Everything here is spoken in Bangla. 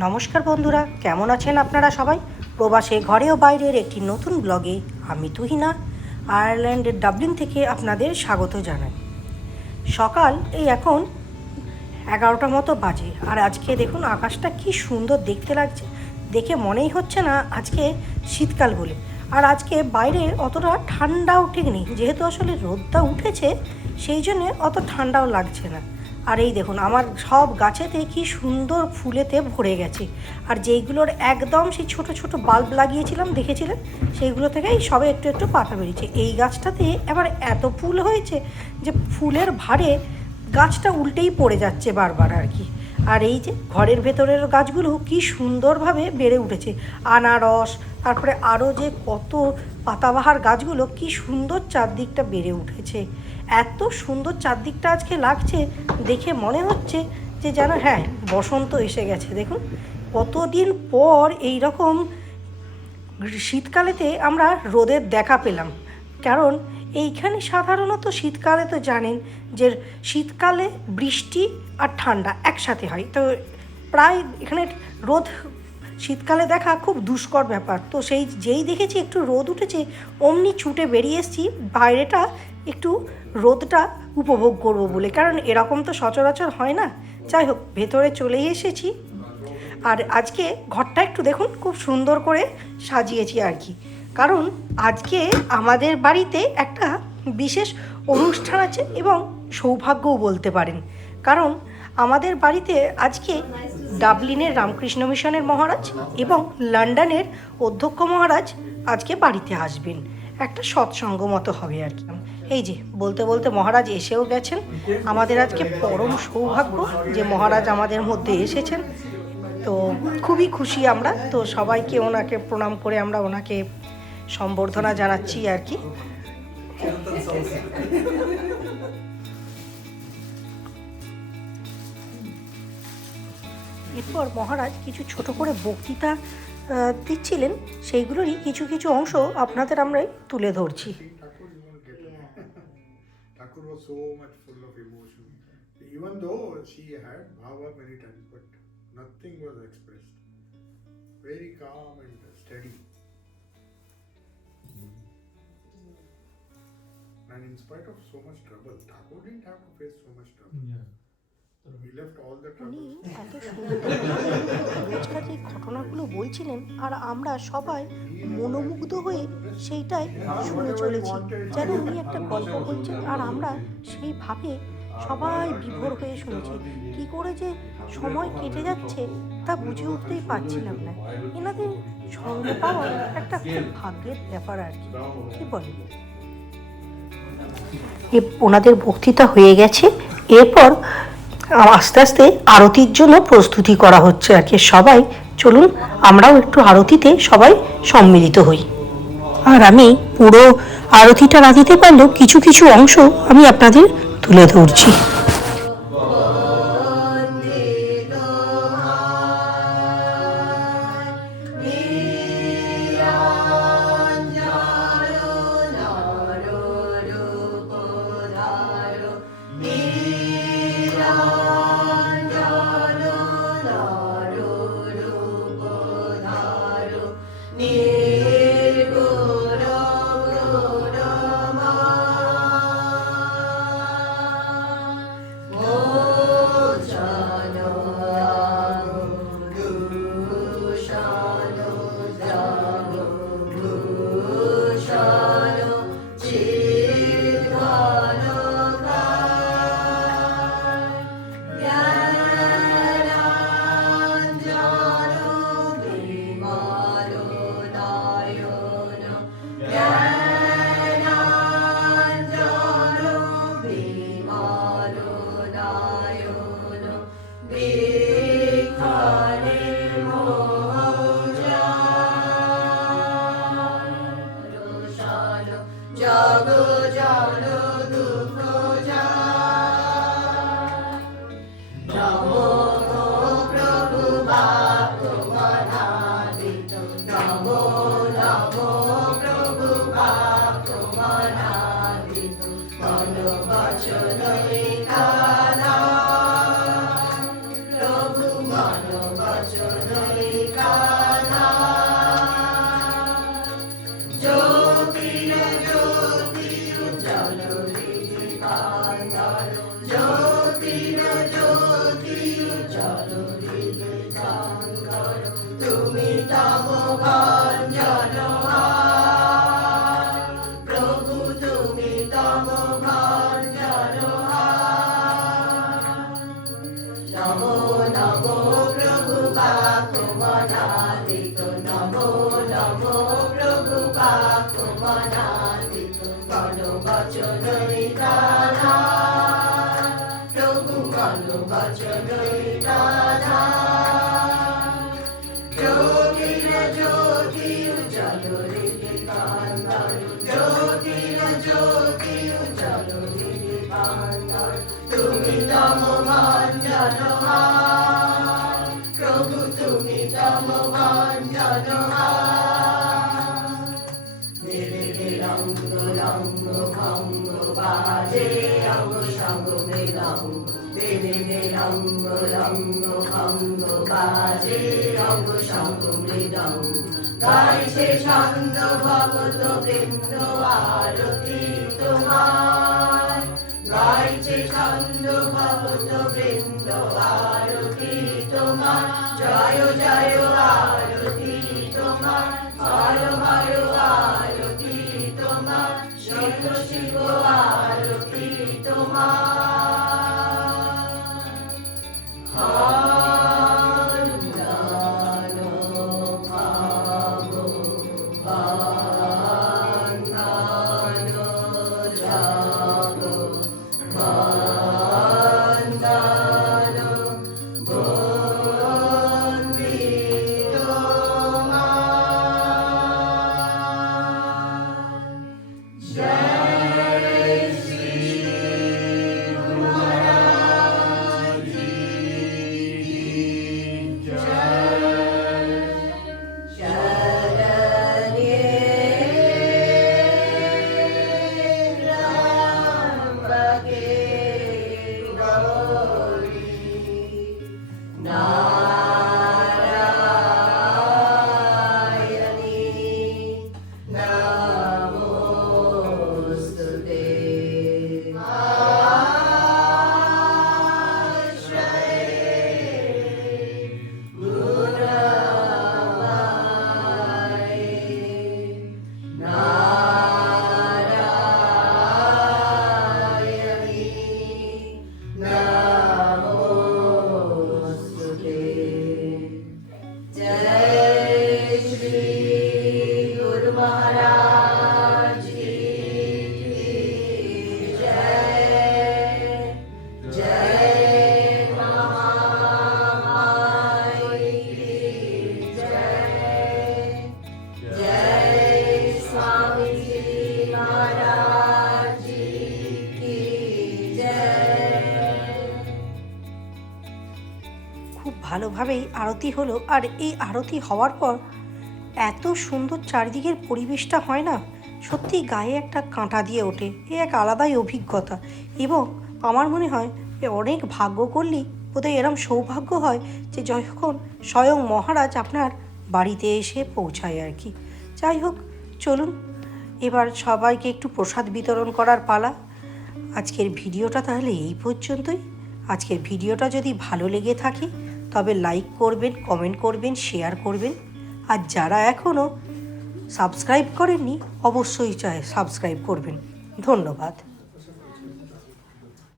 নমস্কার বন্ধুরা, কেমন আছেন আপনারা সবাই? প্রবাসে ঘরে ও বাইরের একটি নতুন ব্লগে আমি তুহিনা আয়ারল্যান্ডের ডাবলিন থেকে আপনাদের স্বাগত জানাই। সকাল এই এখন 11টা মতো বাজে, আর আজকে দেখুন আকাশটা কি সুন্দর দেখতে লাগছে। দেখে মনেই হচ্ছে না আজকে শীতকাল বলে। আর আজকে বাইরে অতটা ঠান্ডাও ঠিক নেই, যেহেতু আসলে রোদটা উঠেছে সেই জন্যে অত ঠান্ডাও লাগছে না। আর এই দেখুন আমার সব গাছেতে কি সুন্দর ফুলেতে ভরে গেছে, আর যেইগুলোর একদম সেই ছোট ছোট বাল্ব লাগিয়েছিলাম দেখেছিলেন, সেইগুলো থেকেই সবে একটু একটু পাতা বেরিয়েছে। এই গাছটাতে এবার এত ফুল হয়েছে যে ফুলের ভারে গাছটা উল্টেই পড়ে যাচ্ছে বারবার আর কি। আর এই যে ঘরের ভেতরের গাছগুলো কি সুন্দরভাবে বেড়ে উঠেছে, আনারস, তারপরে আরও যে কত পাতাবাহার গাছগুলো কি সুন্দর চারদিকটা বেড়ে উঠেছে। এত সুন্দর চারদিকটা আজকে লাগছে, দেখে মনে হচ্ছে যে যেন হ্যাঁ বসন্ত এসে গেছে। দেখুন কতদিন পর এই রকম শীতকালেতে আমরা রোদের দেখা পেলাম। কারণ এইখানে সাধারণত শীতকালে তো জানেন যে শীতকালে বৃষ্টি আর ঠান্ডা একসাথে হয়, তো প্রায় এখানে রোদ শীতকালে দেখা খুব দুষ্কর ব্যাপার। তো যেই দেখেছি একটু রোদ উঠেছে অমনি ছুটে বেরিয়ে এসেছি বাইরেটা একটু রোদটা উপভোগ করব বলে, কারণ এরকম তো সচরাচর হয় না। যাই হোক, ভেতরে চলেই এসেছি। আর আজকে ঘরটা একটু দেখুন খুব সুন্দর করে সাজিয়েছি আর কি, কারণ আজকে আমাদের বাড়িতে একটা বিশেষ অনুষ্ঠান আছে এবং সৌভাগ্যও বলতে পারেন। কারণ আমাদের বাড়িতে আজকে ডাবলিনের রামকৃষ্ণ মিশনের মহারাজ এবং লন্ডনের অধ্যক্ষ মহারাজ আজকে বাড়িতে আসবেন। একটা সৎসঙ্গ মতো হবে আর কি। এই যে বলতে বলতে মহারাজ এসেও গেছেন। আমাদের আজকে পরম সৌভাগ্য যে মহারাজ আমাদের মধ্যে এসেছেন, তো খুবই খুশি আমরা। তো সবাইকে ওনাকে প্রণাম করে আমরা ওনাকে সম্বর্ধনা জানাচ্ছি আর কি। এরপর মহারাজ কিছু ছোট করে বক্তৃতা দিচ্ছিলেন, সেইগুলোরই কিছু কিছু অংশ আপনাদের আমরা তুলে ধরছি। Thakur was so much full of emotion, even though she had bhava many times, but nothing was expressed. Very calm and steady. And in spite of so much trouble, Thakur didn't have to face so much trouble. Yeah. He left all the উনি troubles. এত সুন্দর রোজকার যে ঘটনাগুলো বলছিলেন, আর আমরা সবাই মনোমুগ্ধ হয়ে সেইটাই শুনে চলেছি, যেন উনি একটা গল্প বলছেন আর আমরা সেইভাবে সবাই বিভোর হয়ে শুনেছি। কী করে যে সময় কেটে যাচ্ছে তা বুঝে উঠতেই পারছিলাম না। এনাদের সঙ্গ পাওয়া একটা খুব ভাগ্যের ব্যাপার আর কি, কী বলেন? ওনাদের বক্তৃতা হয়ে গেছে, এরপর আস্তে আস্তে আরতির জন্য প্রস্তুতি করা হচ্ছে আর কি। সবাই চলুন আমরাও একটু আরতিতে সবাই সম্মিলিত হই। আর আমি পুরো আরতিটা না দিতে পারলেও কিছু কিছু অংশ আমি আপনাদের তুলে ধরছি। Vachana তুমি তব ভঞ্জন প্রভু তুমি তব ভঞ্জন নমো নমো প্রভু পাকুমনাদিত নমো নমো প্রভু পাকুমনাদিত মনো বচন নিদানা প্রভু মনো বচন নিদানা জ্যোতির জ্যোতি উজ্জ্বল হৃদি কান্দর জ্যোতির জ্যোতি উজ্জ্বল হৃদি কান্দর তুমি তম ভঞ্জন প্রভু তুমি তম ভঞ্জন রঙ্গ রঙ্গ ভঙ্গ বাজে অঙ্গ সঙ্গ মৃদঙ্গ রঙ্গ রঙ্গ ভঙ্গ বাজে অঙ্গ সঙ্গ মৃদঙ্গ গাইছে ছন্দ ভগত বৃন্দ আরতি তোমার গাইছে ছন্দ ভগত বৃন্দ আরতি তোমার জয় জয় আরতি তোমার হর হর আরতি তোমার শিব শিব আরতি তোমার খুব ভালোভাবেই আরতি হলো। আর এই আরতি হওয়ার পর এত সুন্দর চারিদিকের পরিবেশটা হয় না, সত্যি গায়ে একটা কাঁটা দিয়ে ওঠে। এ এক আলাদাই অভিজ্ঞতা এবং আমার মনে হয় অনেক ভাগ্য করলেই বোধহয় এরম সৌভাগ্য হয় যে যখন স্বয়ং মহারাজ আপনার বাড়িতে এসে পৌঁছায় আর কি। যাই হোক, চলুন এবার সবাইকে একটু প্রসাদ বিতরণ করার পালা। আজকের ভিডিওটা তাহলে এই পর্যন্তই। আজকের ভিডিওটা যদি ভালো লেগে থাকে তবে লাইক করবেন, কমেন্ট করবেন, শেয়ার করবেন। আর যারা এখনও সাবস্ক্রাইব করেননি অবশ্যই সাবস্ক্রাইব করবেন। ধন্যবাদ।